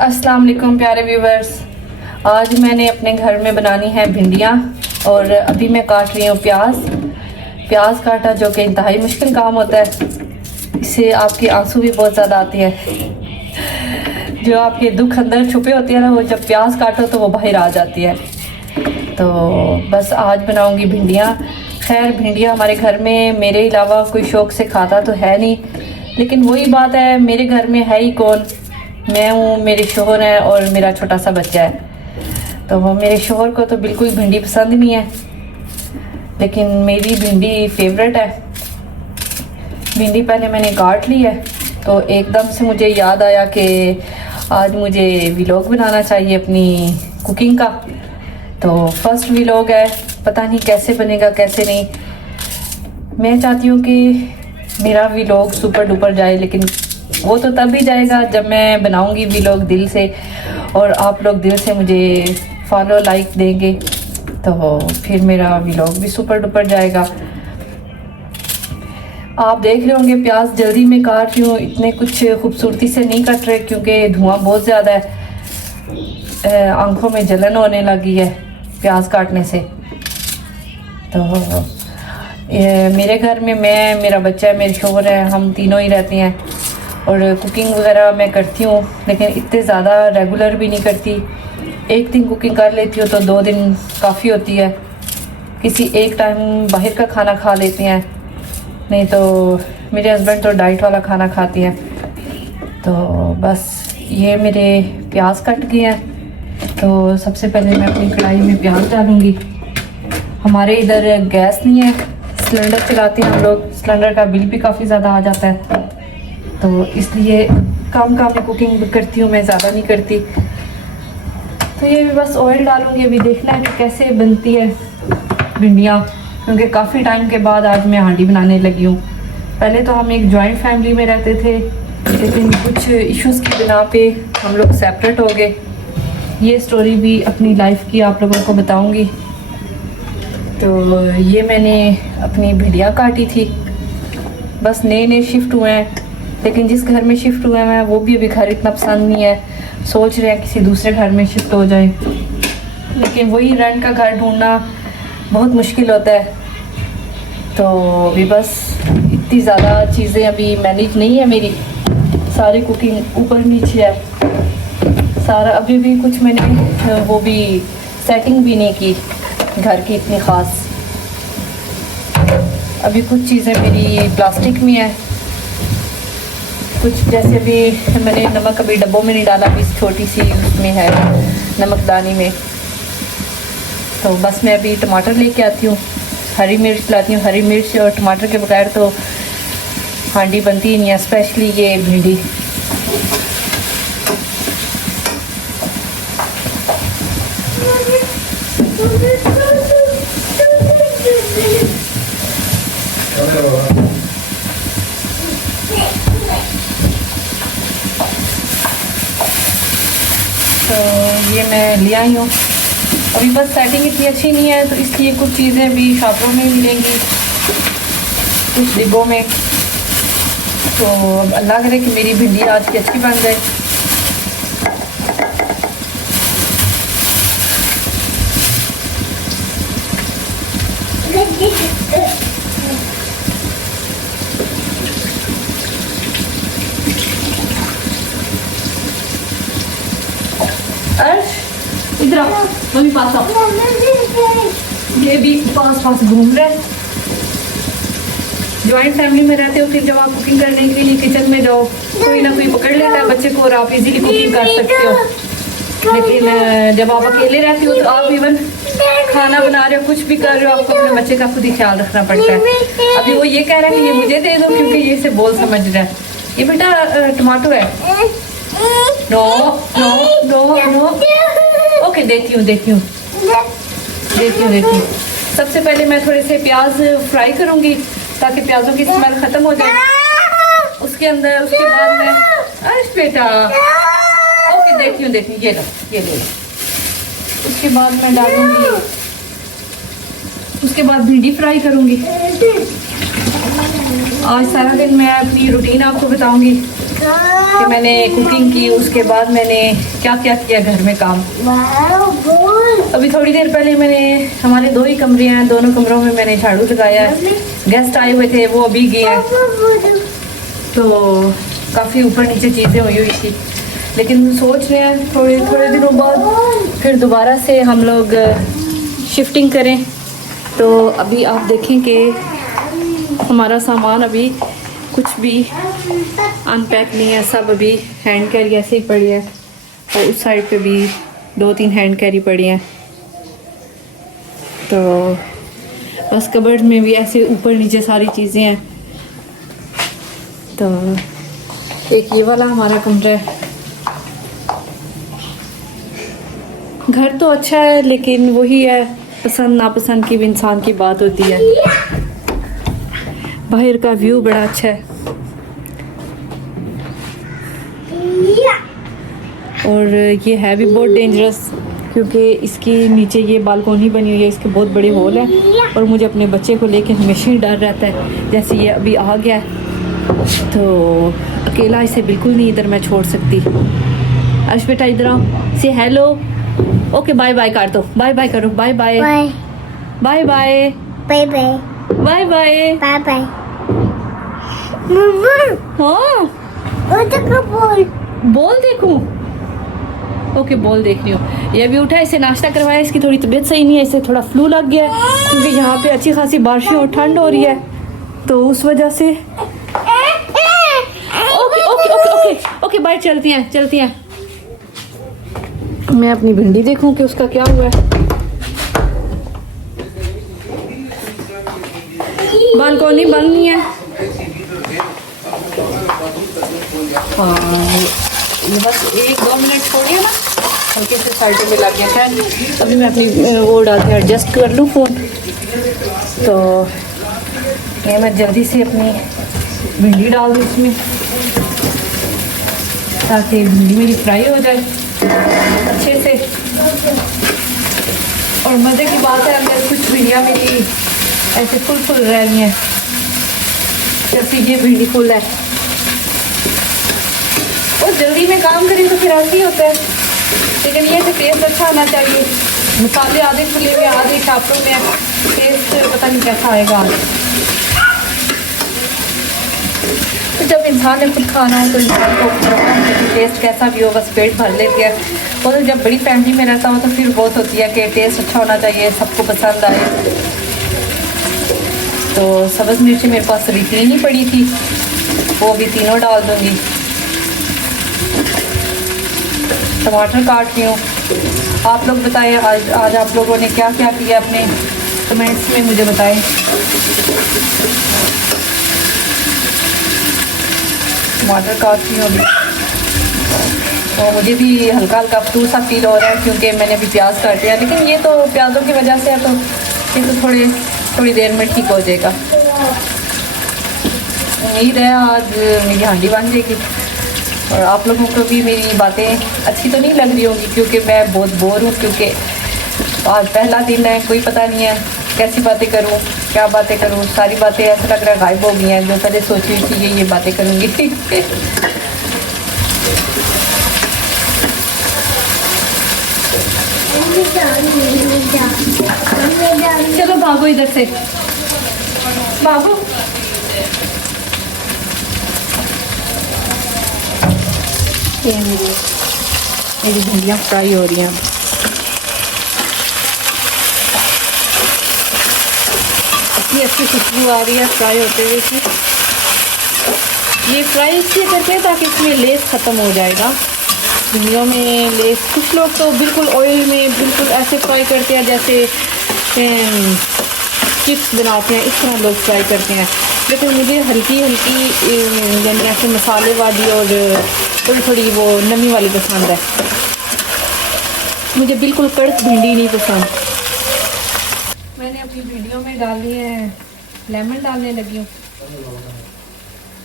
अस्सलाम वालेकुम प्यारे व्यूवर्स। आज मैंने अपने घर में बनानी है भिंडियाँ और अभी मैं काट रही हूँ प्याज काटा, जो कि इंतहाई मुश्किल काम होता है। इससे आपके आंसू भी बहुत ज़्यादा आते हैं। जो आपके दुख अंदर छुपे होते हैं ना, वो जब प्याज काटो तो वो बाहर आ जाती है। तो बस आज बनाऊँगी भिंडियाँ। खैर भिंडियाँ हमारे घर में मेरे अलावा कोई शौक़ से खाता तो है नहीं, लेकिन वही बात है, मेरे घर में है ही कौन, मैं हूँ, मेरे शोहर हैं और मेरा छोटा सा बच्चा है। तो वो मेरे शोहर को तो बिल्कुल भिंडी पसंद नहीं है, लेकिन मेरी भिंडी फेवरेट है। भिंडी पहले मैंने काट ली है, तो एकदम से मुझे याद आया कि आज मुझे व्लॉग बनाना चाहिए अपनी कुकिंग का। तो फर्स्ट व्लॉग है, पता नहीं कैसे बनेगा कैसे नहीं। मैं चाहती हूँ कि मेरा व्लॉग सुपर डुपर जाए, लेकिन वो तो तब ही जाएगा जब मैं बनाऊंगी व्लॉग दिल से, और आप लोग दिल से मुझे फॉलो लाइक देंगे, तो फिर मेरा व्लॉग भी सुपर डुपर जाएगा। आप देख रहे होंगे प्याज जल्दी में काट रही हूँ, इतने कुछ खूबसूरती से नहीं कट रहे क्योंकि धुआं बहुत ज़्यादा है, आंखों में जलन होने लगी है प्याज काटने से। तो मेरे घर में मैं, मेरा बच्चा है, मेरे शोहर है, हम तीनों ही रहते हैं। और कुकिंग वगैरह मैं करती हूँ, लेकिन इतने ज़्यादा रेगुलर भी नहीं करती। एक दिन कुकिंग कर लेती हूँ तो 2 दिन काफ़ी होती है। किसी एक टाइम बाहर का खाना खा लेते हैं, नहीं तो मेरे हस्बैंड तो डाइट वाला खाना खाते हैं। तो बस ये मेरे प्याज कट गए हैं। तो सबसे पहले मैं अपनी कढ़ाई में प्याज डालूँगी। हमारे इधर गैस नहीं है, सिलेंडर चलाते हैं हम लोग। सिलेंडर का बिल भी काफ़ी ज़्यादा आ जाता है, तो इसलिए कम कुकिंग करती हूँ मैं, ज़्यादा नहीं करती। तो ये भी बस ऑयल डालूँगी। अभी देखना है कि कैसे बनती है भिंडियाँ, क्योंकि काफ़ी टाइम के बाद आज मैं हांडी बनाने लगी हूँ। पहले तो हम एक जॉइंट फैमिली में रहते थे, लेकिन कुछ इश्यूज़ की बिना पे हम लोग सेपरेट हो गए। ये स्टोरी भी अपनी लाइफ की आप लोगों को बताऊँगी। तो ये मैंने अपनी भिंडियाँ काटी थी। बस नए शिफ्ट हुए हैं, लेकिन जिस घर में शिफ्ट हुए हैं वो भी अभी घर इतना पसंद नहीं है। सोच रहे हैं किसी दूसरे घर में शिफ्ट हो जाए, लेकिन वही रेंट का घर ढूंढना बहुत मुश्किल होता है। तो अभी बस इतनी ज़्यादा चीज़ें अभी मैनेज नहीं है मेरी, सारी कुकिंग ऊपर नीचे है सारा। अभी भी कुछ मैंने वो भी सेटिंग भी नहीं की घर की इतनी ख़ास। अभी कुछ चीज़ें मेरी प्लास्टिक में है, कुछ जैसे भी मैंने नमक अभी डब्बों में नहीं डाला, अभी छोटी सी उसमें है नमकदानी में। तो बस मैं अभी टमाटर लेके आती हूँ, हरी मिर्च लाती हूँ। हरी मिर्च और टमाटर के बगैर तो हांडी बनती ही नहीं है, स्पेशली ये भिंडी। तो ये मैं ले आई हूँ। अभी बस सेटिंग इतनी अच्छी नहीं है, तो इसलिए कुछ चीज़ें भी शॉपों में मिलेंगी, कुछ डिब्बों में। तो अब अल्लाह करे कि मेरी भिंडी आज की अच्छी बन जाए। इधर आओ, मम्मी पास आओ। ये भी पास घूम रहे हैं। ज्वाइंट फैमिली में रहते हो, फिर जब आप कुकिंग करने के लिए किचन में जाओ, कोई ना कोई पकड़ लेता है बच्चे को और आप इजीली कुकिंग कर सकते हो। लेकिन जब आप अकेले रहते हो तो आप इवन खाना बना रहे हो, कुछ भी कर रहे हो, आपको अपने बच्चे का खुद ही ख्याल रखना पड़ता है। अभी वो ये कह रहा है कि ये मुझे दे दो, क्योंकि ये इसे बोल समझ रहा है। ये बेटा टमाटो है। No no no no, okay देती हूँ। सबसे पहले मैं थोड़े से प्याज फ्राई करूँगी ताकि प्याजों की स्मेल ख़त्म हो जाए। उसके बाद मैं, अरे बेटा, ओके देती हूँ, ये लो। उसके बाद मैं डालूँगी, उसके बाद भिंडी फ्राई करूँगी। आज सारा दिन मैं अपनी रूटीन आपको बताऊँगी कि मैंने कुकिंग की, उसके बाद मैंने क्या क्या किया घर में काम। अभी थोड़ी देर पहले मैंने, हमारे 2 ही कमरे हैं, दोनों कमरों में मैंने झाड़ू लगाया है। गेस्ट आए हुए थे, वो अभी गए हैं, तो काफ़ी ऊपर नीचे चीज़ें हुई हुई थी, लेकिन सोच रहे हैं थोड़े थोड़े दिनों बाद फिर दोबारा से हम लोग शिफ्टिंग करें। तो अभी आप देखें कि हमारा सामान अभी कुछ भी अनपैक नहीं है, सब अभी हैंड कैरी ऐसे ही पड़ी है, और उस साइड पे भी 2-3 हैंड कैरी पड़ी हैं। तो बस कबर्ड में भी ऐसे ऊपर नीचे सारी चीज़ें हैं। तो एक ये वाला हमारा कमरा है। घर तो अच्छा है, लेकिन वही है, पसंद नापसंद की भी इंसान की बात होती है। बाहर का व्यू बड़ा अच्छा है, और ये है भी बहुत डेंजरस, क्योंकि इसकी नीचे ये बालकोनी बनी हुई है, इसके बहुत बड़े होल हैं, और मुझे अपने बच्चे को लेके हमेशा ही डर रहता है। जैसे ये अभी आ गया है, तो अकेला इसे बिल्कुल नहीं इधर मैं छोड़ सकती। अर्श बेटा इधर आओ, से हेलो, ओके बाय बाय कर दो, बाय बाय करो, bye bye bye bye bye bye bye bye bye bye bye. मम्मा हाँ वो तो बोल बॉल देखूं? ओके बॉल देख रही हूँ। ये अभी उठा है, इसे नाश्ता करवाया, इसकी थोड़ी तबीयत सही नहीं है, इसे थोड़ा फ्लू लग गया है, क्योंकि यहाँ पे अच्छी खासी बारिशें और ठंड हो रही है, तो उस वजह से। Okay okay okay okay okay bye, चलती हैं चलती हैं। मैं अपनी भिंडी देखूं कि उसका क्या हुआ है। बालकोनी बंद नहीं है। हाँ ये बस 1-2 मिनट छोड़िए ना, हल्के से साइड में लग गया। खैर अभी मैं अपनी वो डाल के एडजस्ट कर लूँ फ़ोन। तो ये मैं जल्दी से अपनी भिंडी डाल दूँ इसमें, ताकि भिंडी मेरी फ्राई हो जाए अच्छे से। और मज़े की बात है, अगर कुछ भिंडियाँ मेरी ऐसे फुल रह रही हैं, जैसे ये भिंडी फुल है, और जल्दी में काम करें तो फिर ऐसे ही होता है। लेकिन ये तो टेस्ट अच्छा आना चाहिए। मसाले आधे खुले हुए आधे शापरों में, टेस्ट पता नहीं कैसा आएगा। तो जब इंसान ने खुद खाना हो तो इंसान को टेस्ट कैसा भी हो, बस पेट भर लेती है। और तो जब बड़ी फैमिली में रहता हो तो फिर बहुत होती है कि टेस्ट अच्छा होना चाहिए, सबको पसंद आए। तो सब्ज़ मिर्ची मेरे पास अभी 3 ही पड़ी थी, वो भी तीनों डाल दूँगी। टमाटर काट रही हूँ। आप लोग बताएं आज आप लोगों ने क्या क्या किया, अपने कमेंट्स में मुझे बताएं। टमाटर काट रही हूँ अभी, तो मुझे भी हल्का हल्का फ्लू सा फील हो रहा है, क्योंकि मैंने अभी प्याज काट लिया। लेकिन ये तो प्याज़ों की वजह से है, तो ये तो थोड़ी देर में ठीक हो जाएगा। उम्मीद है आज मेरी हांडी बन जाएगी, और आप लोगों को भी मेरी बातें अच्छी तो नहीं लग रही होंगी, क्योंकि मैं बहुत बोर हूँ। क्योंकि आज पहला दिन है, कोई पता नहीं है कैसी बातें करूँ, क्या बातें करूँ। सारी बातें ऐसा लग रहा है गायब हो गई हैं, जो पहले सोची हुई थी ये बातें करूँगी। चलो भागो इधर से, भागो। ये मेरी भिंडियाँ फ्राई हो रही हैं। इतनी अच्छी खुशबू आ रही है फ्राई होते हुए की। ये फ्राई इसलिए करते हैं ताकि इसमें लेस ख़त्म हो जाएगा। भिंडियों में लेस, कुछ लोग तो बिल्कुल ऑयल में बिल्कुल ऐसे फ्राई करते हैं जैसे चिप्स बनाते हैं, इस तरह लोग फ्राई करते हैं। लेकिन मुझे हल्की यानी ऐसे मसाले वाली और थोड़ी वो नमी वाली पसंद है। मुझे बिल्कुल कड़क भिंडी नहीं पसंद। मैंने अपनी भिंडियों में डाली है, लेमन डालने लगी हूँ,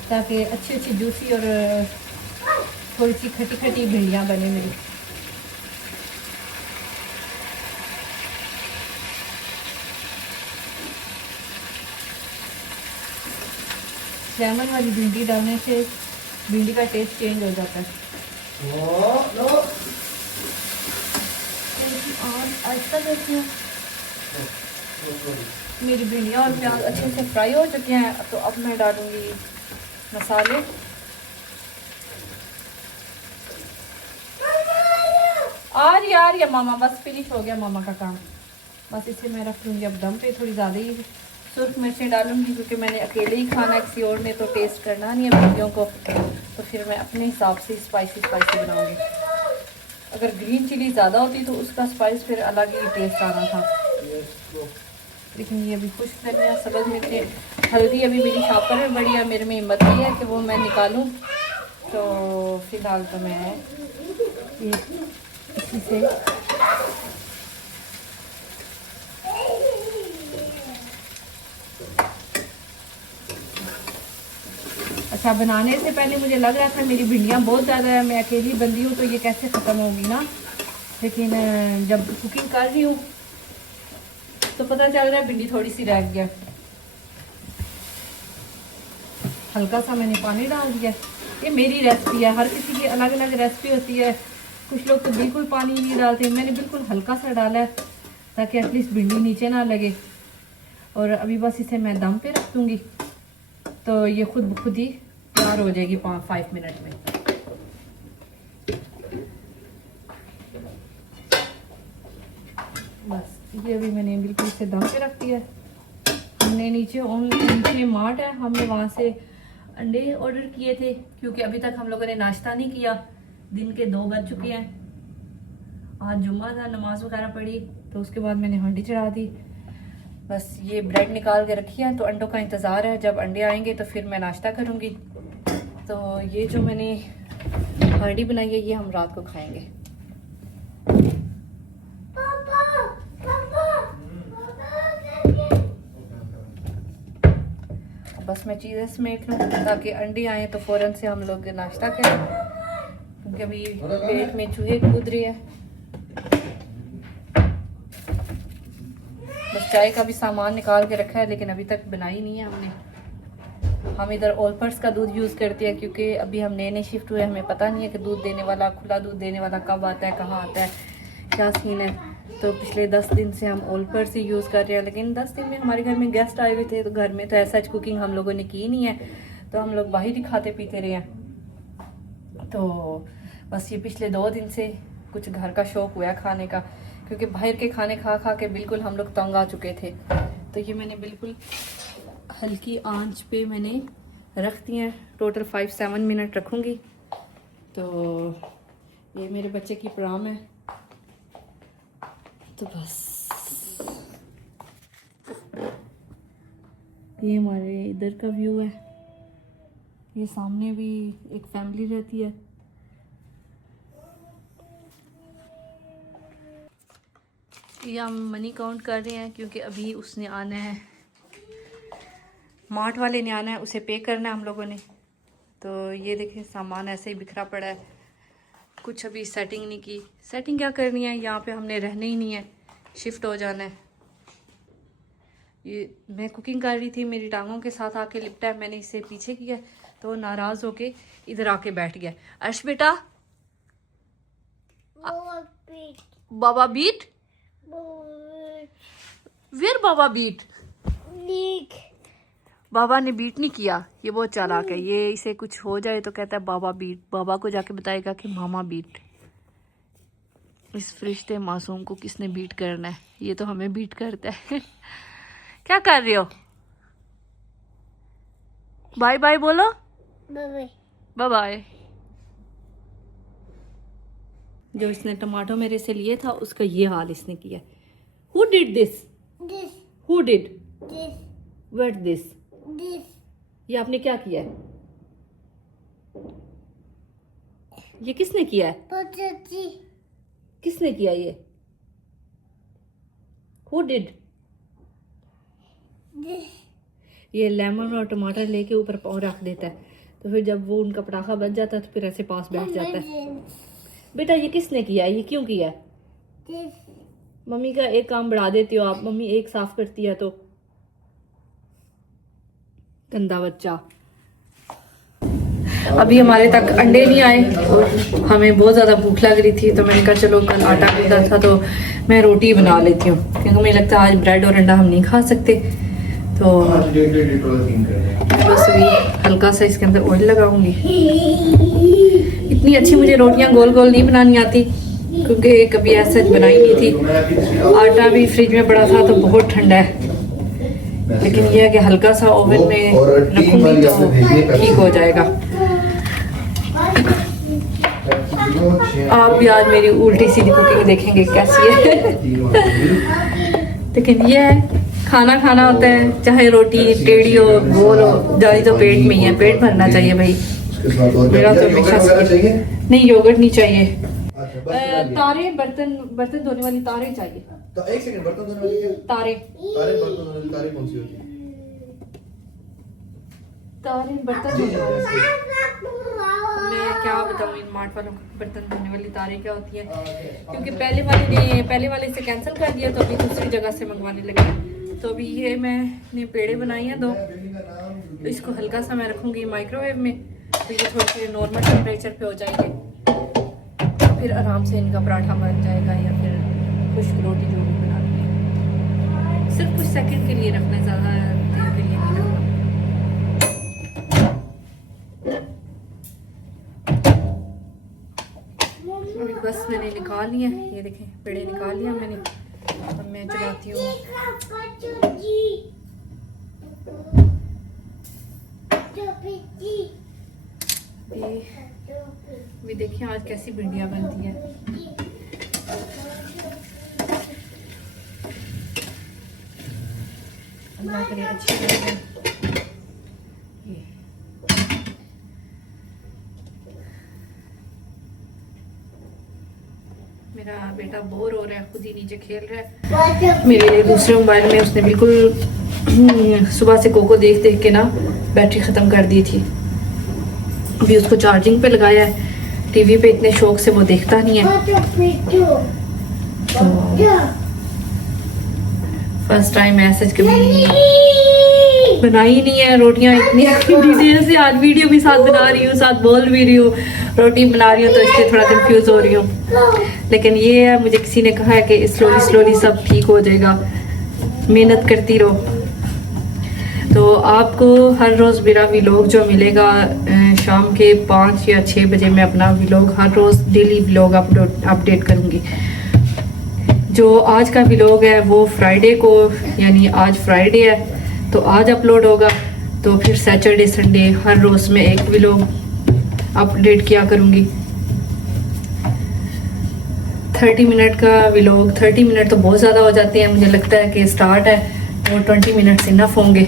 ताकि अच्छी जूसी और थोड़ी सी खटी खटी भिंडियाँ बने मेरी। लेमन वाली भिंडी डालने से भिंडी का टेस्ट चेंज हो जाता है। और ऐसा देखती हूँ मेरी भिंडियाँ और प्याज अच्छे से फ्राई हो चुके हैं, तो अब मैं डालूँगी मसाले। आ रही है मामा, बस फिनिश हो गया मामा का काम। बस इसे मैं रख लूँगी अब दम पे। थोड़ी ज़्यादा ही सुर्ख मिर्चें डालूँगी क्योंकि मैंने अकेले ही खाना है, किसी और ने तो टेस्ट करना नहीं है भिंडियों को, तो फिर मैं अपने हिसाब से स्पाइसी बनाऊँगी। अगर ग्रीन चिली ज़्यादा होती तो उसका स्पाइस फिर अलग ही टेस्ट आना था, लेकिन ये अभी खुश्क धनिया, सब्ज़ मिर्चें, हल्दी अभी मेरी शापर में बड़ी है, मेरे में हिम्मत नहीं है कि वो मैं निकालूँ। तो फिलहाल तो मैं ये इसी से अच्छा, बनाने से पहले मुझे लग रहा था मेरी भिंडियाँ बहुत ज़्यादा है, मैं अकेली बंदी हूँ तो ये कैसे ख़त्म होगी ना, लेकिन जब कुकिंग कर रही हूँ तो पता चल रहा है भिंडी थोड़ी सी रह गया। हल्का सा मैंने पानी डाल दिया। ये मेरी रेसिपी है, हर किसी की अलग अलग रेसिपी होती है। कुछ लोग तो बिल्कुल पानी नहीं डालते, मैंने बिल्कुल हल्का सा डाला है ताकि एटलीस्ट भिंडी नीचे ना लगे। और अभी बस इसे मैं दम पे रख दूँगी तो ये खुद ब खुद ही तैयार हो जाएगी 5 मिनट में। बस ये अभी मैंने बिल्कुल इसे दम पे रख दिया है। हमने नीचे मार्ट है, हमने वहाँ से अंडे ऑर्डर किए थे क्योंकि अभी तक हम लोगों ने नाश्ता नहीं किया। दिन के 2 बज चुके हैं। आज जुम्मा था, नमाज वगैरह पढ़ी तो उसके बाद मैंने हांडी चढ़ा दी। बस ये ब्रेड निकाल के रखी है तो अंडों का इंतज़ार है, जब अंडे आएंगे तो फिर मैं नाश्ता करूँगी। तो ये जो मैंने हांडी बनाई है ये हम रात को खाएंगे। बस मैं चीज़ें समेट लूँ ताकि अंडे आए तो फ़ौरन से हम लोग नाश्ता करें, क्योंकि अभी पेट में चूहे कूद रही है। बस चाय का भी सामान निकाल के रखा है लेकिन अभी तक बनाई नहीं है हमने। हम इधर ओलपर्स का दूध यूज़ करते हैं क्योंकि अभी हम नए शिफ्ट हुए, हमें पता नहीं है कि दूध देने वाला, खुला दूध देने वाला कब आता है, कहाँ आता है, क्या सीन है। तो पिछले 10 दिन से हम ओलपर्स ही यूज़ कर रहे हैं, लेकिन 10 दिन में हमारे घर में गेस्ट आए हुए थे तो घर में तो ऐसा कुकिंग हम लोगों ने की नहीं है, तो हम लोग बाहर ही खाते पीते रहे हैं। तो बस ये पिछले 2 दिन से कुछ घर का शौक हुआ है खाने का, क्योंकि बाहर के खाने खा खा के बिल्कुल हम लोग तंग आ चुके थे। तो ये मैंने बिल्कुल हल्की आंच पे मैंने रख दी है, टोटल 5-7 मिनट रखूँगी। तो ये मेरे बच्चे की प्रोग्राम है, तो बस ये हमारे इधर का व्यू है। ये सामने भी एक फैमिली रहती है। ये हम मनी काउंट कर रहे हैं क्योंकि अभी उसने आना है, मार्ट वाले ने आना है, उसे पे करना है हम लोगों ने। तो ये देखें सामान ऐसे ही बिखरा पड़ा है, कुछ अभी सेटिंग नहीं की। सेटिंग क्या करनी है, यहाँ पे हमने रहना ही नहीं है, शिफ्ट हो जाना है। ये मैं कुकिंग कर रही थी, मेरी टांगों के साथ आके लिपटा है, मैंने इसे पीछे किया तो नाराज़ होके इधर आके बैठ गया। अर्श बेटा, बाबा बीट, वेयर बाबा बीट, बाबा ने बीट नहीं किया। ये बहुत चालाक है, ये इसे कुछ हो जाए तो कहता है बाबा बीट, बाबा को जाके बताएगा कि मामा बीट। इस फरिश्ते मासूम को किसने बीट करना है, ये तो हमें बीट करता है। क्या कर रहे हो? बाय बाय बोलो, बाय बाय। जो इसने टमाटो मेरे से लिए था उसका ये हाल इसने किया। Who did this? Who did? What this? ये आपने क्या किया है? ये किसने किया है? किसने किया ये? Who did? ये लेमन और टमाटर लेके ऊपर पाँव रख देता है, तो फिर जब वो उनका पटाखा बच जाता है तो फिर ऐसे पास बैठ जाता है। बेटा ये किसने किया है, ये क्यों किया है? मम्मी का एक काम बढ़ा देती हो आप, मम्मी एक साफ करती है तो। अभी हमारे तक अंडे नहीं आए और हमें बहुत ज़्यादा भूख लग रही थी, तो मैंने कहा चलो कल आटा गूंदा था तो मैं रोटी बना लेती हूँ, क्योंकि मुझे लगता है आज ब्रेड और अंडा हम नहीं खा सकते। तो बस अभी हल्का सा इसके अंदर ऑयल लगाऊंगी। इतनी अच्छी मुझे रोटियां गोल गोल नहीं बनानी आती, क्योंकि कभी ऐसा बनाई नहीं थी। आटा भी फ्रिज में पड़ा था तो बहुत ठंडा है, लेकिन यह है कि हल्का सा ओवन में रखूंगी तो ठीक हो जाएगा। आप भी आज मेरी उल्टी सीधी कुकिंग देखेंगे कैसी है। लेकिन यह है, खाना खाना होता है, चाहे रोटी टेढ़ी हो गोल हो, जारी तो पेट में ही है, पेट भरना चाहिए भाई। मेरा तो हमेशा नहीं, योगर्ट नहीं चाहिए। तारे बर्तन धोने वाली तारे चाहिए। तो एक सेकंड, बर्तन धोने वाली क्या? तारे बर्तन धोने वाली तारे कौन सी होती है? तारे बर्तन धोने वाली, मैं क्या बताऊँ इन मार्ट वालों को, बर्तन धोने वाली तारे क्या होती है, क्योंकि पहले वाले से कैंसिल कर दिया तो अभी दूसरी जगह से मंगवाने लगे। तो अभी ये मैंने पेड़े बनाई हैं 2, तो इसको हल्का सा मैं रखूँगी माइक्रोवेव में, तो ये थोड़े से नॉर्मल टेम्परेचर पे हो जाएंगे, फिर आराम से इनका पराठा बन जाएगा या फिर खुश्क रोटी जो भी बनानी है। सिर्फ कुछ सेकंड के लिए रखना है, ज़्यादा देर के लिए नहीं रखना। अभी बस मैंने निकाल लिया, ये देखें पेड़े निकाल लिया मैंने। अब मैं चलाती हूँ भी, देखिए आज कैसी भिंडियाँ बनती है। अल्लाह करे अच्छी बने। मेरा बेटा बोर हो रहा है, खुद ही नीचे खेल रहा है। मेरे दूसरे मोबाइल में उसने बिल्कुल सुबह से कोको देख देख के ना बैटरी ख़त्म कर दी थी। अभी उसको चार्जिंग पे लगाया है, टीवी पे इतने शौक से वो देखता नहीं है। तो फर्स्ट टाइम ऐसे कभी बनाई नहीं है रोटियां इतनी डिटेल से। आज वीडियो भी साथ बना रही हूँ, साथ बोल भी रही हूँ, रोटी बना रही हूँ, तो इसलिए थोड़ा कंफ्यूज हो रही हूँ। लेकिन ये है, मुझे किसी ने कहा है कि स्लोली सब ठीक हो जाएगा, मेहनत करती रहो। तो आपको हर रोज़ मेरा व्लॉग जो मिलेगा शाम के 5 या 6 बजे, मैं अपना व्लॉग हर रोज़ डेली व्लॉग अपडेट करूँगी। जो आज का व्लॉग है वो फ्राइडे को, यानी आज फ्राइडे है तो आज अपलोड होगा। तो फिर सैटरडे संडे हर रोज़ में एक व्लॉग अपडेट किया करूँगी। 30 मिनट का व्लॉग, 30 मिनट तो बहुत ज़्यादा हो जाते हैं, मुझे लगता है कि स्टार्ट है वो 20 मिनट्स इनफ होंगे।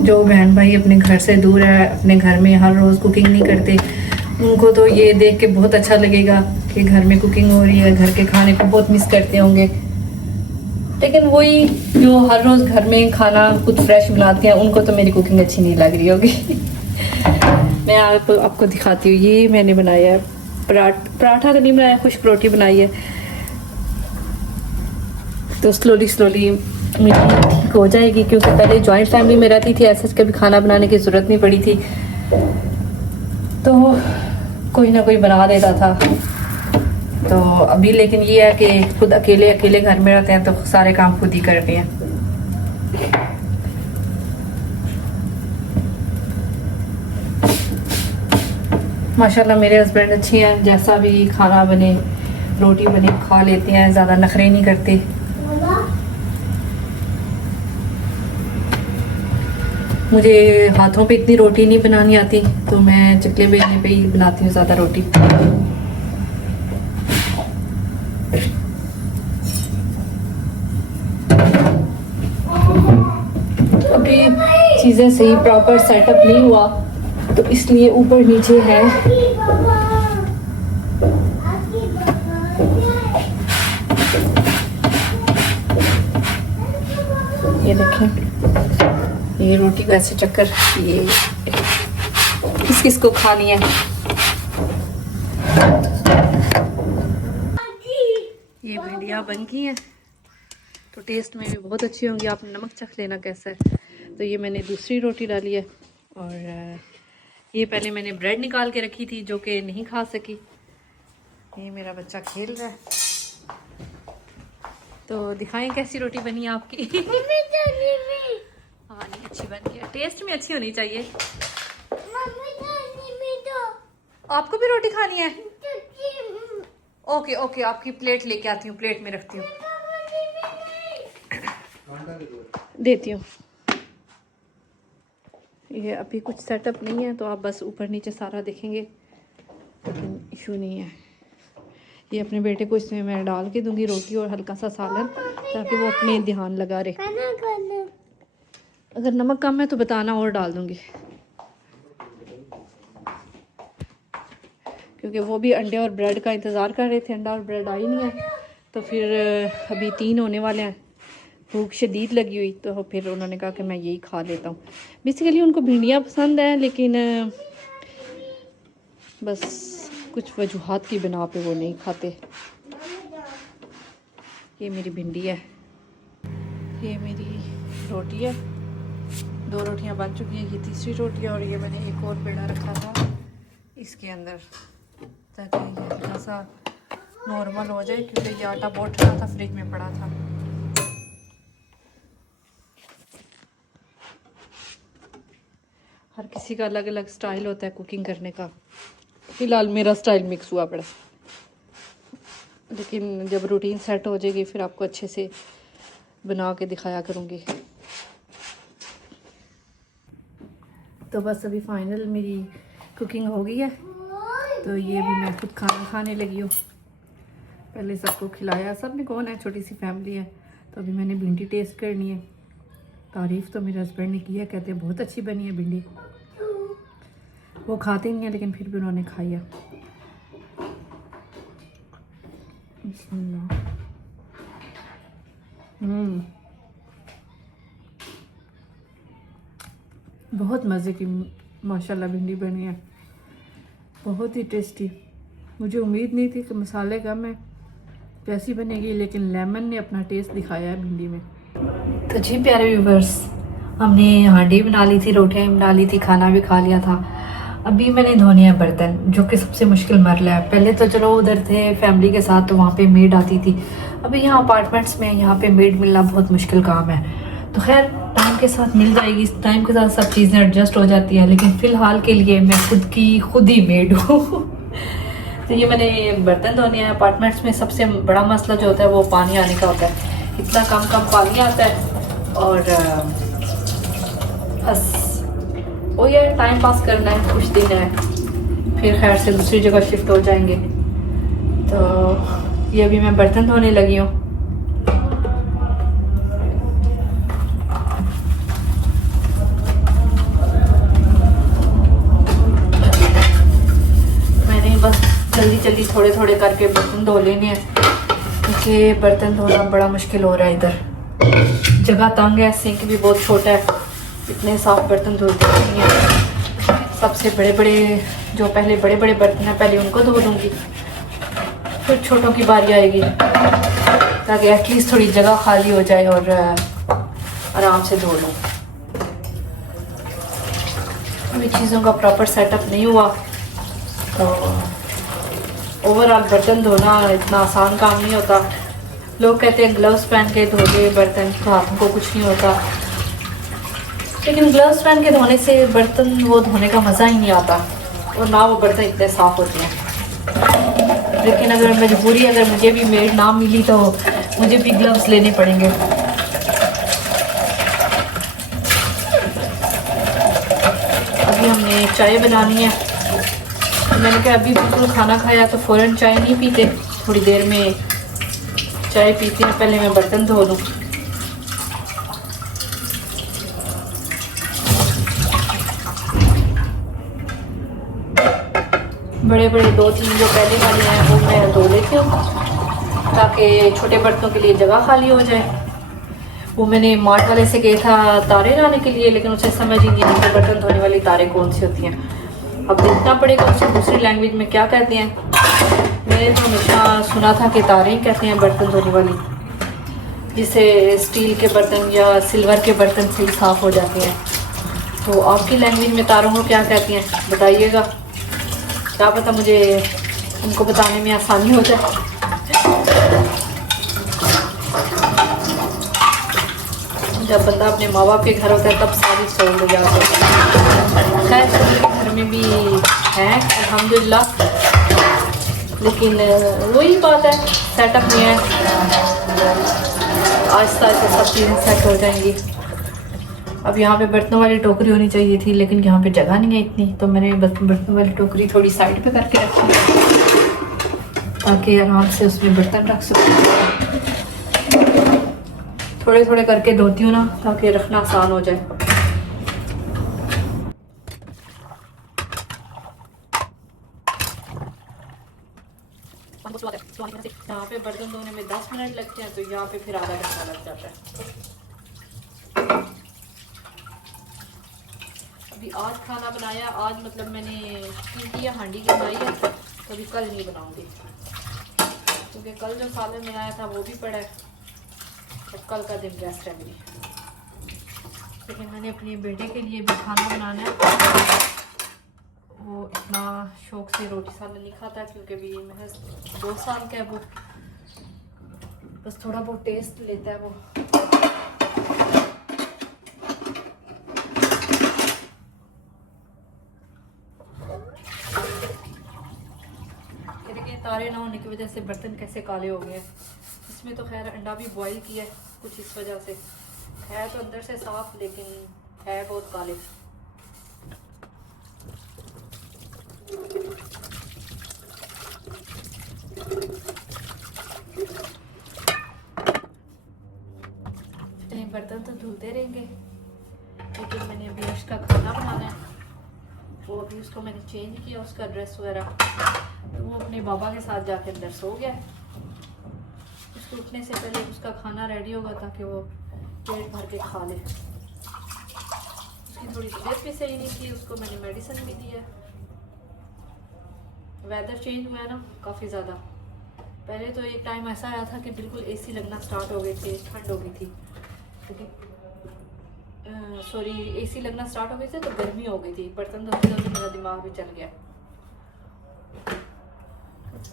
जो बहन भाई अपने घर से दूर है, अपने घर में हर रोज़ कुकिंग नहीं करते, उनको तो ये देख के बहुत अच्छा लगेगा कि घर में कुकिंग हो रही है, घर के खाने को बहुत मिस करते होंगे। लेकिन वही जो हर रोज़ घर में खाना कुछ फ्रेश बनाते हैं, उनको तो मेरी कुकिंग अच्छी नहीं लग रही होगी। मैं आपको दिखाती हूँ। ये मैंने बनाया है पराठा तो नहीं बनाया, खुश्क रोटी बनाई है। तो स्लोली मेरी ठीक हो जाएगी, क्योंकि पहले जॉइंट फैमिली में रहती थी, ऐसा कभी खाना बनाने की ज़रूरत नहीं पड़ी थी, तो कोई ना कोई बना देता था। तो अभी लेकिन ये है कि खुद अकेले घर में रहते हैं, तो सारे काम खुद ही करते हैं। माशाल्लाह मेरे हस्बैंड अच्छे हैं, जैसा भी खाना बने, रोटी बने, खा लेते हैं, ज़्यादा नखरे नहीं करते। मुझे हाथों पे इतनी रोटी नहीं बनानी आती, तो मैं चकले बेलने पे ही बनाती हूँ ज़्यादा रोटी। अभी चीज़ें सही प्रॉपर सेटअप नहीं हुआ, तो इसलिए ऊपर नीचे है। ये देखें, ये रोटी को ऐसे चक्कर, ये किसको खानी है। ये भिंडियाँ बन गई हैं, तो टेस्ट में भी बहुत अच्छी होंगी। आप नमक चख लेना कैसा है। तो ये मैंने दूसरी रोटी डाली है और ये पहले मैंने ब्रेड निकाल के रखी थी जो कि नहीं खा सकी। ये मेरा बच्चा खेल रहा है। तो दिखाएं कैसी रोटी बनी है आपकी। हाँ नहीं अच्छी बनी है, टेस्ट में अच्छी होनी चाहिए। आपको भी रोटी खानी है? ओके ओके, आपकी प्लेट लेके आती हूँ, प्लेट में रखती हूँ, देती हूँ। ये अभी कुछ सेटअप नहीं है तो आप बस ऊपर नीचे सारा देखेंगे, लेकिन इशू नहीं है। ये अपने बेटे को इसमें मैं डाल के दूंगी रोटी और हल्का सा सालन, ताकि वो अपने ध्यान लगा रहे। अगर नमक कम है तो बताना और डाल दूंगी, क्योंकि वो भी अंडे और ब्रेड का इंतज़ार कर रहे थे। अंडा और ब्रेड आई नहीं है तो फिर अभी 3 होने वाले हैं। भूख शदीद लगी हुई तो फिर उन्होंने कहा कि मैं यही खा लेता हूँ। बेसिकली उनको भिंडियाँ पसंद है, लेकिन बस कुछ वजूहात की बिना पे वो नहीं खाते। ये मेरी भिंडी है, ये मेरी रोटी है। 2 रोटियां बन चुकी हैं, ये तीसरी रोटी है। और ये मैंने एक और पेड़ा रखा था इसके अंदर, ताकि ये थोड़ा सा नॉर्मल हो जाए, क्योंकि ये आटा बहुत ठंडा था, फ्रिज में पड़ा था। हर किसी का अलग अलग स्टाइल होता है कुकिंग करने का। फ़िलहाल मेरा स्टाइल मिक्स हुआ पड़ा, लेकिन जब रूटीन सेट हो जाएगी फिर आपको अच्छे से बना के दिखाया करूँगी। तो बस अभी फाइनल मेरी कुकिंग हो गई है, तो ये भी मैं खुद खाना खाने लगी हूँ। पहले सबको खिलाया, सब में कौन है, छोटी सी फैमिली है। तो अभी मैंने भिंडी टेस्ट करनी है। तारीफ़ तो मेरे हस्बैंड ने की है, कहते हैं बहुत अच्छी बनी है भिंडी। वो खाते नहीं है लेकिन फिर भी उन्होंने खाई है। बहुत मज़े की माशाल्लाह भिंडी बनी है, बहुत ही टेस्टी। मुझे उम्मीद नहीं थी कि मसाले कम है कैसी बनेगी, लेकिन लेमन ने अपना टेस्ट दिखाया है भिंडी में। तो जी प्यारे व्यूवर्स, हमने हांडी बना ली थी, रोटियाँ बना ली थी, खाना भी खा लिया था। अभी मैंने धोने हैं बर्तन, जो कि सबसे मुश्किल मरला है। पहले तो चलो उधर थे फैमिली के साथ, तो वहाँ पे मेड आती थी। अभी यहाँ अपार्टमेंट्स में यहाँ पे मेड मिलना बहुत मुश्किल काम है। तो खैर टाइम के साथ मिल जाएगी, टाइम के साथ सब चीज़ें एडजस्ट हो जाती है। लेकिन फ़िलहाल के लिए मैं खुद ही मेड हूँ। तो ये मैंने बर्तन धोने हैं। अपार्टमेंट्स में सबसे बड़ा मसला जो होता है वो पानी आने का होता है। इतना कम पानी आता है और बस वो ये टाइम पास करना है, कुछ दिन है, फिर खैर से दूसरी जगह शिफ्ट हो जाएंगे। तो ये अभी मैं बर्तन धोने लगी हूँ। मैंने बस जल्दी थोड़े थोड़े करके बर्तन धो लेने हैं, क्योंकि बर्तन धोना बड़ा मुश्किल हो रहा है। इधर जगह तंग है, सिंक भी बहुत छोटा है, इतने साफ बर्तन धोते नहीं है। सबसे बड़े जो पहले बड़े बर्तन हैं पहले उनको धो दूँगी, फिर छोटों की बारी आएगी, ताकि एटलीस्ट थोड़ी जगह खाली हो जाए और आराम से धो लूँ। अभी चीज़ों का प्रॉपर सेटअप नहीं हुआ, तो ओवरऑल बर्तन धोना इतना आसान काम नहीं होता। लोग कहते हैं ग्लव्स पहन के धो दे बर्तन, तो हाथों को कुछ नहीं होता, लेकिन ग्लव्स पहन के धोने से बर्तन वो धोने का मज़ा ही नहीं आता, और ना वो बर्तन इतने साफ़ होते हैं। लेकिन अगर मजबूरी, अगर मुझे भी मेड ना मिली तो मुझे भी ग्लव्स लेने पड़ेंगे। अभी हमने चाय बनानी है। तो मैंने कहा अभी बिल्कुल खाना खाया तो फ़ौरन चाय नहीं पीते, थोड़ी देर में चाय पीते हैं। पहले मैं बर्तन धो लूँ। बड़े 2-3 जो पहले वाले हैं वो मैं धो लेती हूँ, ताकि छोटे बर्तनों के लिए जगह खाली हो जाए। वो मैंने मार्ट वाले से गया था तारे लाने के लिए, लेकिन उसे समझ ही नहीं आई कि बर्तन धोने वाली तारे कौन सी होती हैं। अब देखना पड़ेगा उसे दूसरी लैंग्वेज में क्या कहते हैं। मैंने तो हमेशा सुना था कि तारे ही कहते हैं बर्तन धोने वाली, जिससे स्टील के बर्तन या सिल्वर के बर्तन से ही साफ़ हो जाते हैं। तो आपकी लैंग्वेज में तारों को क्या कहती हैं बताइएगा, क्या पता मुझे उनको बताने में आसानी हो जाए। जब बंदा अपने माँ बाप के घर होता है तब सारी सोच हो जाती है। खैर घर में भी हैं अल्हम्दुलिल्लाह, लेकिन वही बात है, सेटअप में है, आहिस्ता आहिस्ता सब चीज़ें सेट हो जाएंगी। अब यहाँ पे बर्तनों वाली टोकरी होनी चाहिए थी, लेकिन यहाँ पे जगह नहीं है इतनी, तो मैंने बर्तनों वाली टोकरी थोड़ी साइड पे करके रखी ताकि आराम से उसमें बर्तन रख सकूँ। थोड़े थोड़े करके धोती हूँ ना, ताकि रखना आसान हो जाए। यहाँ पे बर्तन धोने में 10 मिनट लगते हैं, तो यहाँ पे फिर आधा घंटा लग जाता है। अभी आज खाना बनाया, आज मतलब मैंने कीटी या हांडी की बनाई है, तो अभी कल नहीं बनाऊंगी, क्योंकि कल जो सालन बनाया था वो भी पड़ा है, तो कल का दिन रेस्ट है मेरी। लेकिन मैंने अपने बेटे के लिए भी खाना बनाना है, वो इतना शौक से रोटी सालन नहीं खाता, क्योंकि भी महज 2 साल का है वो, बस थोड़ा बहुत टेस्ट लेता है वो। देखिए तारे ना होने की वजह से बर्तन कैसे काले हो गए हैं। इसमें तो खैर अंडा भी बॉईल किया है, कुछ इस वजह से है तो अंदर से साफ, लेकिन है बहुत काले। बर्तन तो धुलते रहेंगे, लेकिन मैंने अभी उसका खाना बनाना है। वो अभी उसको मैंने चेंज किया, उसका ड्रेस वगैरह, तो वो अपने बाबा के साथ जाके अंदर सो गया है। उसको उठने से पहले उसका खाना रेडी होगा, ताकि वो पेट भर के खा ले। उसकी थोड़ी तबीयत भी सही नहीं थी, उसको मैंने मेडिसिन भी दी है। वेदर चेंज हुआ है ना काफ़ी ज़्यादा। पहले तो एक टाइम ऐसा आया था कि बिल्कुल एसी लगना स्टार्ट हो गए थे, ठंड हो गई थी, सॉरी एसी लगना स्टार्ट हो गए थे तो गर्मी हो गई थी। बर्तन धोते धोते मेरा दिमाग भी चल गया।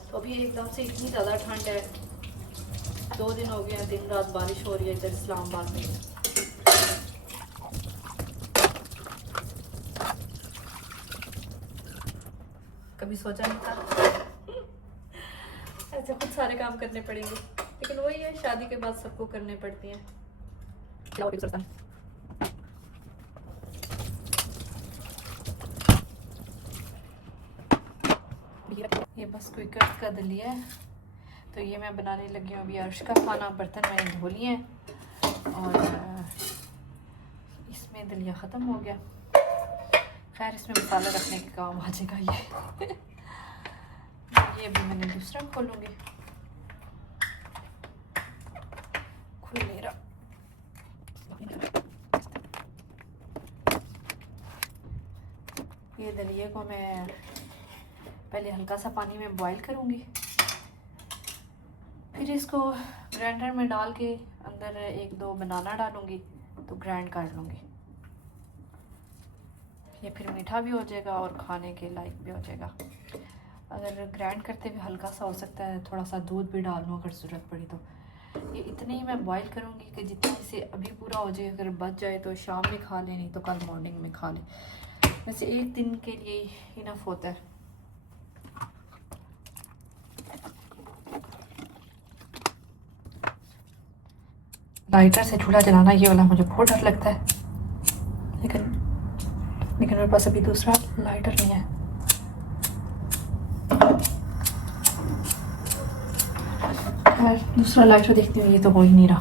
तो अभी एकदम से इतनी ज़्यादा ठंड है, 2 दिन हो गए हैं दिन रात बारिश हो रही है इधर इस्लामाबाद में। कभी सोचा नहीं था ऐसे खुद सारे काम करने पड़ेंगे, लेकिन वही है, शादी के बाद सबको करने पड़ती हैं। ये बस क्विकर का दलिया है, तो ये मैं बनाने लगी हूँ अभी अर्श का खाना। बर्तन मैंने धो लिए हैं और इसमें दलिया ख़त्म हो गया। खैर इसमें मसाला रखने के काम आ जाएगा ये अभी मैंने दूसरा खोलूँगी, खुल नहीं रहा। ये दलिए को मैं पहले हल्का सा पानी में बॉईल करूँगी, फिर इसको ग्राइंडर में डाल के अंदर 1-2 बनाना डालूँगी, तो ग्राइंड कर लूँगी। ये फिर मीठा भी हो जाएगा और खाने के लायक भी हो जाएगा। अगर ग्राइंड करते हुए हल्का सा हो सकता है थोड़ा सा दूध भी डाल लूँ अगर ज़रूरत पड़ी तो। ये इतने ही मैं बॉईल करूँगी कि जितने से अभी पूरा हो जाए। अगर बच जाए तो शाम में खा ले, नहीं तो कल मॉर्निंग में खा ले। वैसे 1 दिन के लिए इनफ होता है। लाइटर से चूल्हा जलाना ये वाला मुझे बहुत डर लगता है, लेकिन मेरे पास अभी दूसरा लाइटर नहीं है। दूसरा लाइटर देखती हूँ, ये तो हो ही नहीं रहा।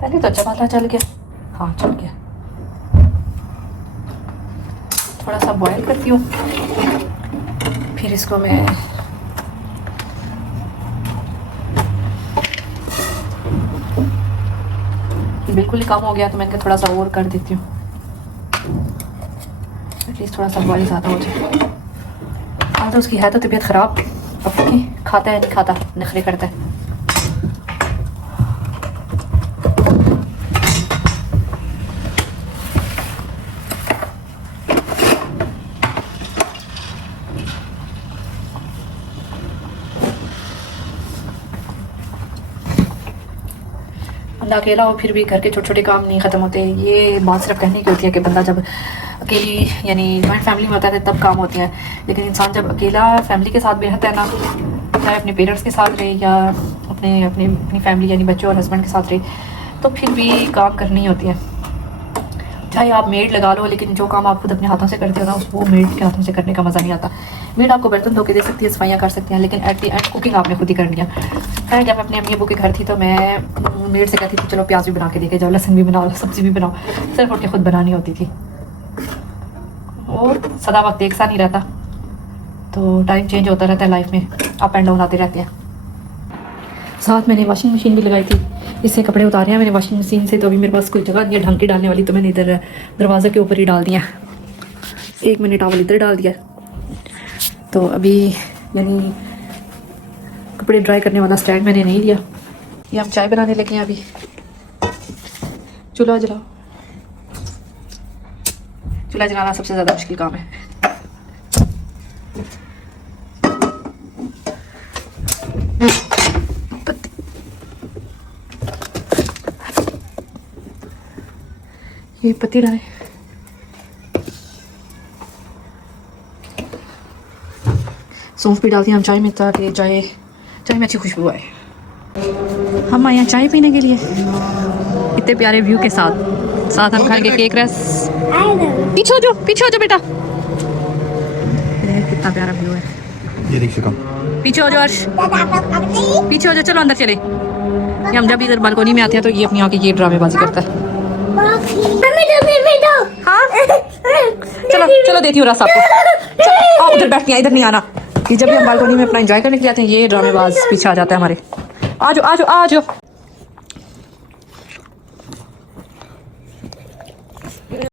पहले तो अच्छा पता चल गया, हाँ चल गया। थोड़ा सा बॉईल करती हूँ, फिर इसको मैं बिल्कुल ही कम हो गया तो मैंने थोड़ा सा और कर देती हूँ, एटलीस्ट थोड़ा सा बॉईल ज़्यादा हो जाए। हाँ तो उसकी है तो तबीयत ख़राब, अब देखें खाता है नहीं खाता, नखरे करता है। बंदा अकेला हो फिर भी घर के छोटे छोटे काम नहीं ख़त्म होते। ये बात सिर्फ कहने की होती है कि बंदा जब अकेली यानी जॉइंट फैमिली में होता है तब काम होते हैं, लेकिन इंसान जब अकेला फैमिली के साथ भी रहता है ना, चाहे अपने पेरेंट्स के साथ रहे या अपनी फैमिली यानी बच्चों और हस्बैंड के साथ रहे, तो फिर भी काम करनी होती है। चाहे आप मेड लगा लो, लेकिन जो काम आप खुद अपने हाथों से करते हो ना, वो मेड के हाथों से करने का मज़ा नहीं आता। मेड आपको बर्तन धो के दे सकती है, सफाइयाँ कर सकते हैं, लेकिन एट दी एंड कुकिंग आपने खुद ही करनी है। जब मैं अपने अम्मी अब्बू के घर थी तो मैं मेड से कहती थी चलो प्याज भी बना के देके जाओ, लहसुन भी बनाओ, सब्ज़ी भी बनाओ, सिर्फ उठ के खुद बनानी होती थी। और सदा वक्त एक सा नहीं रहता, तो टाइम चेंज होता रहता है लाइफ में, अप एंड डाउन आते रहते हैं। साथ मैंने वॉशिंग मशीन भी लगाई थी, इससे कपड़े उतारे हैं मैंने वॉशिंग मशीन से, तो अभी मेरे पास कोई जगह नहीं है ढंग की डालने वाली, तो मैंने इधर दरवाज़े के ऊपर ही डाल दिया। एक मैंने टॉवल इधर डाल दिया, तो अभी यानी कपड़े ड्राई करने वाला स्टैंड मैंने नहीं लिया। ये हम चाय बनाने लगे हैं अभी। चूल्हा जलाओ, चूल्हा जलाना सबसे ज़्यादा मुश्किल काम है। ये पत्ती डालें, सौंफ भी डालती हैं हम चाय में ताकि चाय में अच्छी खुशबू आए। हम आए हैं चाय पीने के लिए इतने प्यारे व्यू के साथ हम खाएंगे केक रस। पीछे हो जाओ बेटा, कितना प्यारा व्यू है। ये रिक्शा का पीछे हो जाओ अर्श, पीछे हो जाओ, चलो अंदर चले। ये हम जब इधर बालकोनी में आते हैं तो ये अपनी आके ये ड्रामेबाजी करता है। हाँ चलो देती हूँ रस आपको। आओ उधर बैठती हैं, इधर नहीं आना। कि जब भी हम बालकोनी में अपना एंजॉय करने के लिए आते हैं ये ड्रामेबाज पीछे आ जाता है हमारे। आ जाओ